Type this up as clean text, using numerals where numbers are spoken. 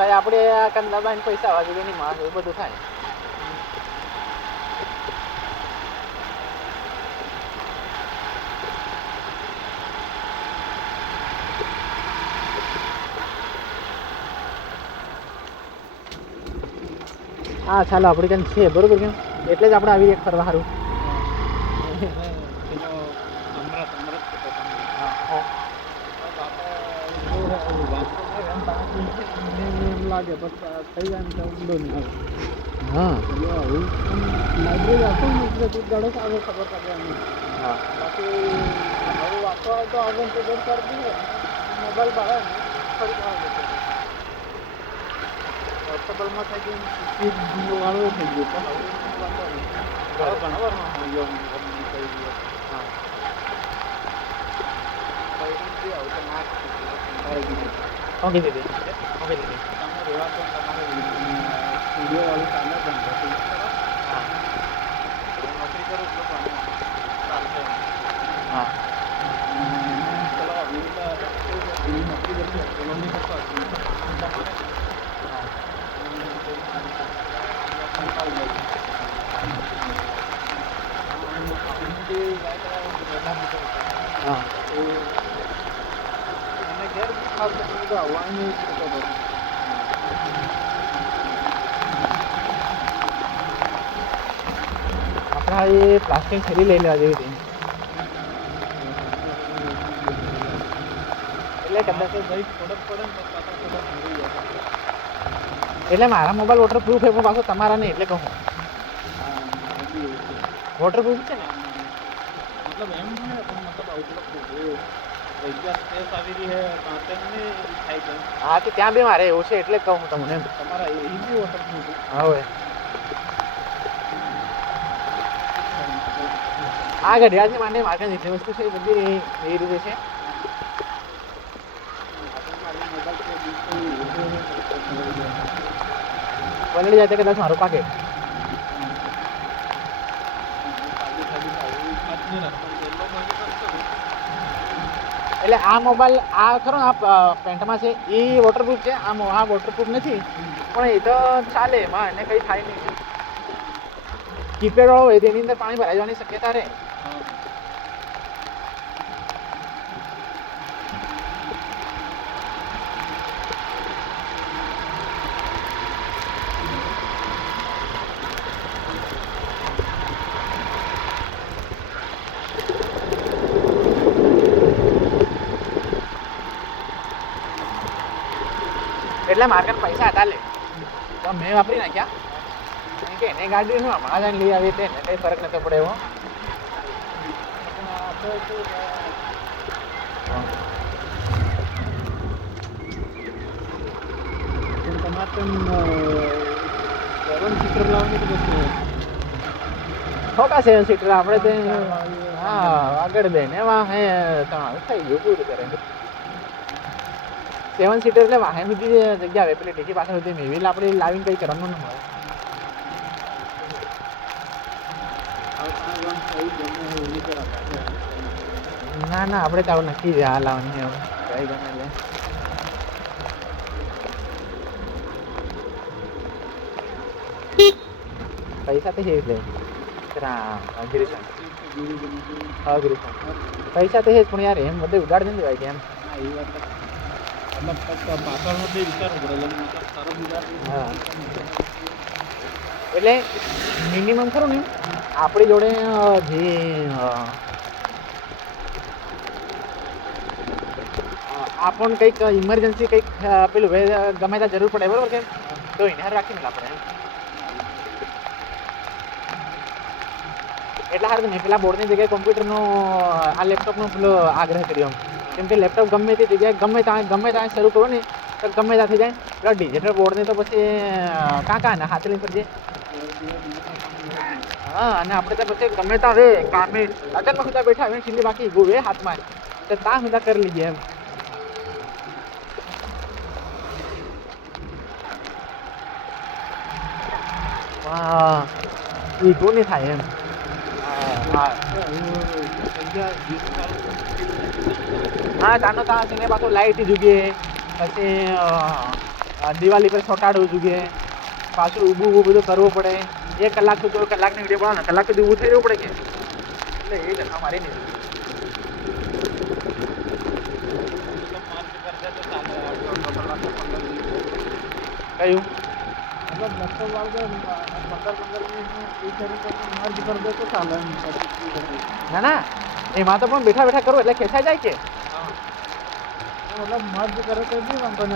ભાઈ આપણે આ કંદાબાઈને પૈસા આવવા જોઈએ નહીં, માસ એવું બધું થાય. હા ચાલો આપણી ત્યાં છે બરોબર કેમ, એટલે જ આપણે આવી રીતે ફરવા સારું. લાગે પછી થઈ જાય ને ઊંડો નહીં આવે. હા લાઇબ્રેરી આપો ને એટલે તું દડો આવે ખબર પડે એમ. હા બાકી હવે વાંચો હોય તો આગળ તો બંધ કરી દઈએ, મોબાઈલ બહાર ફરી આવે વોટ્સએપમાં થઈ ગયું, વાળો થઈ ગયો પણ હવે વાંધો નહીં. ઘણા શું કીધી હતી? તમે રહેવા તો તમારે સ્ટુડિયો વાળું ચાલે ધંધો હા નોકરી કરો એટલો પણ હા ચલો એવી નોકરી કરતી પેલો નહીં કરતો તમારે હા અને ઘેર ખાસ બધું આવવાનું થતો હતો. આપણે એ પ્લાસ્ટિક થેલી લઈ લેવા જેવી હતી, એટલે કદાચ ભાઈ થોડોક પડે ને તો પાછા થોડાક મરી જાય. એટલે મારા મોબાઈલ વોટરપ્રૂફ છે પણ પાછો તમારા નહીં એટલે કહું વોટરપ્રૂફ છે ને. मतलब એમ છે પણ મતલબ આઉટલુક જગ્યા સ્પેસ આવી રહી છે કાંતે નહીં થાય છે. હા તો ત્યાં બી મારે એવું છે એટલે કહું હું તમને. તમારા એ બી વોટરપ્રૂફ હવે આ ઘડિયાળની માટે માર્કેટ જેટલી વસ્તુ છે એ બધી એ રીતે છે. પલળી જાય તો કદાચ મારું પાકેટ. એટલે આ મોબાઈલ આ ખરો ને આ પેન્ટમાં છે એ વોટરપ્રૂફ છે, આ વોટરપ્રૂફ નથી પણ એ તો ચાલે, એમાં એને કંઈ થાય નહીં. કીપેડ વાળો હોય તેની અંદર પાણી ભરાઈ જવાની શક્યતા રહે. એટલે માર્કેટ પૈસા હતા લે તો મેં વાપરી નાખ્યા, કારણ કે એને ગાડી શું હમણાં જઈને લઈ આવી તેને કંઈ ફરક નતો પડે એવો. તમારે 7 સીટર લાવવાની તો બસ ખોટા 7 સીટર આપણે તે હા આગળ દઈને એમાં હે તમારું થઈ ગયું પૂરું કરે. 7 સીટર એટલે વાહન બધી જગ્યા આવે પેલી ટીકી પાછળ સુધી મેવી આપણે લાવીને કંઈ કરવાનું ન મળે. ના ના આપણે તો આવું નક્કી છે આ લાવવાની હવે કઈ ગમે એટલે પૈસા તો છે એટલે ગિરીશન હા ગિરીશન પૈસા તો છે જ પણ યાર એમ બધે ઉડાડ નથી ભાઈ કેમ. એ વાત મતલબ પાછળનો બી વિચારવું પડે મતલબ સારો વિચાર. હા એટલે મિનિમમ ખરું ને આપણી જોડે જે આપણને કંઈક ઇમરજન્સી કંઈક પેલું ગમે ત્યાં જરૂર પડે બરાબર કેમ તો એને રાખીને આપણે એમ. એટલે સારું મેં પેલા બોર્ડની જગ્યાએ કોમ્પ્યુટરનો આ લેપટોપનો પેલો આગ્રહ કર્યો કેમ કે લેપટોપ ગમે તે જગ્યાએ ગમે ત્યાં શરૂ કરો ને તો ગમે ત્યાં થઈ જાય. પેલા ડિજિટલ બોર્ડને તો પછી કાં હાથ લઈને ફરજે. હા અને આપણે તો પછી ગમે ત્યાં રે કામે અગરમાં સુધા બેઠા હવે છેલ્લી બાકી ગોવે હાથમાં તો ત્યાં સુધા કરી લીધે એમ. ઈગો નહીં થાય એમ. હા તાનો ત્યાં તેને પાછું લાઇટ જુગીએ પછી દિવાળી પર ચોંટાડવું જોઈએ, પાછું ઊભું બધું કરવું પડે. 1 કલાક સુધી કલાકની વિડીયો બનાવો ને કલાક સુધી ઊભું થઈ રહેવું પડે કે એટલે એ ધક્કા મારી નહીં. मतलब કયું लैपटॉप वाले 15 मिनट में मर्ज कर दे तो चाले ના ના એમાં તો પણ બેઠા બેઠા કરવું એટલે ખેંચાઈ જાય કે मतलब मर्ज करे तो भी कंपनी